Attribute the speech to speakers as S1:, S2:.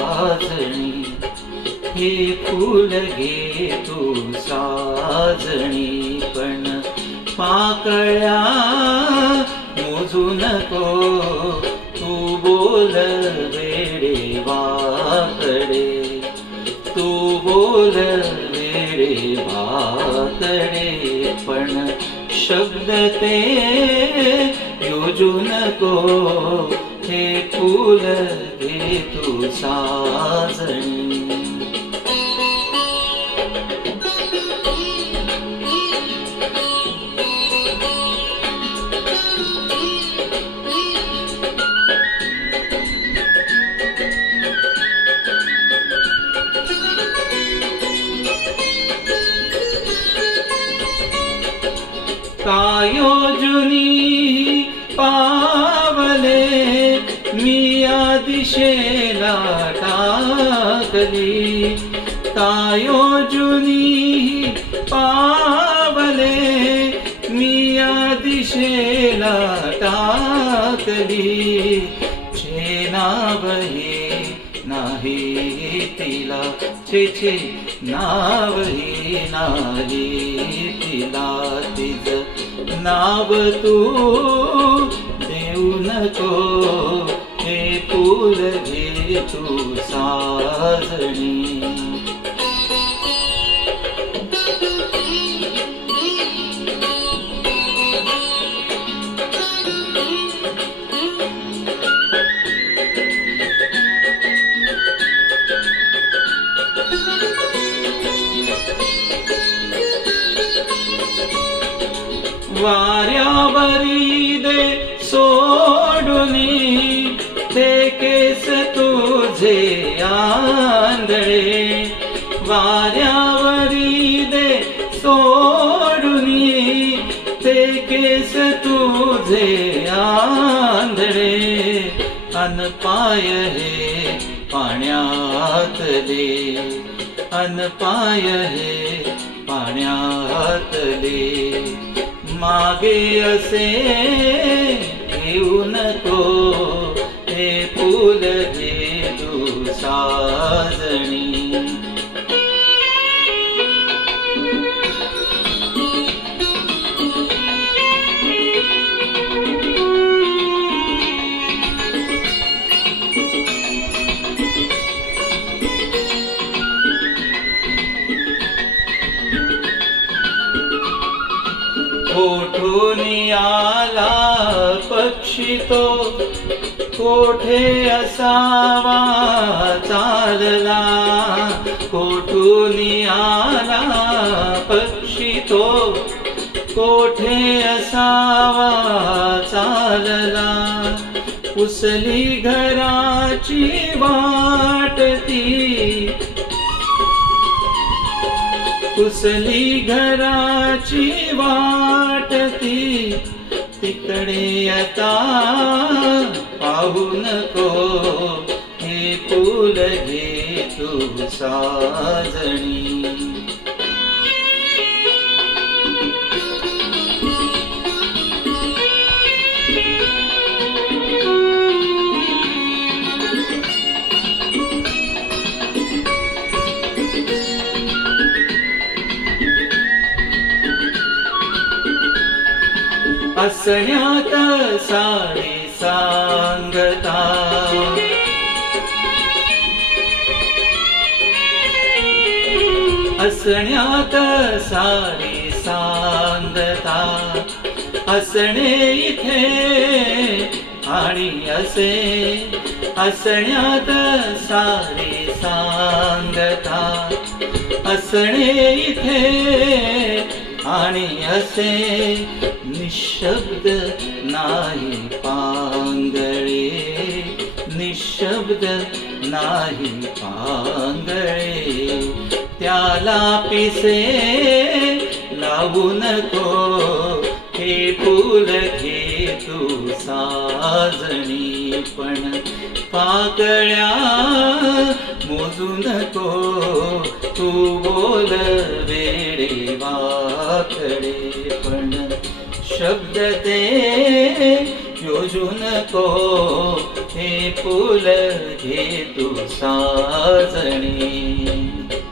S1: साजणी हे फुल घे तू साजणी पण पाकळ्या मोजू नको. तू बोल वेडे वाकडे. तू बोल वेडे वाकडे पण शब्द ते योजू नको. हे फूल घे तू साजणी कायोजुनी पा दिशेला टाकली कायोजुनी पावले मी या दिशेला टाकली छेनावही नाही तिला छे छे नावही नाही तिला तिचं नाव तू देऊ नको. फूल घे तू साजणी वाऱ्यावरी दे सोडुनी ते केस तुझे आंधळे वाऱ्यावरी दे सोडुनी। ते केस तुझे आंधळे अन पाय हे पाण्यातले अन पाय हे पाण्यातले मागे असे घेऊ नको। हे फूल घे तू साजणी कोठून आला पक्षी तो कोठे असावा? चालला. कोठून आला पक्षी तो. कोठे असावा? चालला. उसली घराची वाटती उसली घराची वाटती तिकडे आता पाहू नको. हे फूल घे तू साजणी. असण्यात साडी सांगता असण्यात सारी सांगता असणे इथे आणि असे। असण्यात सारी सांगता असणे इथे आणि असे निशब्द नाही पांगळे निशब्द नाही पांगळे. त्याला पिसे लावू नको हे फुल घे तू साजणी पण पाकळ्या मोजू नको. तू बोल वेडे वाकडे पण. शब्द ते योजून को हे फुल घे तू साजणी.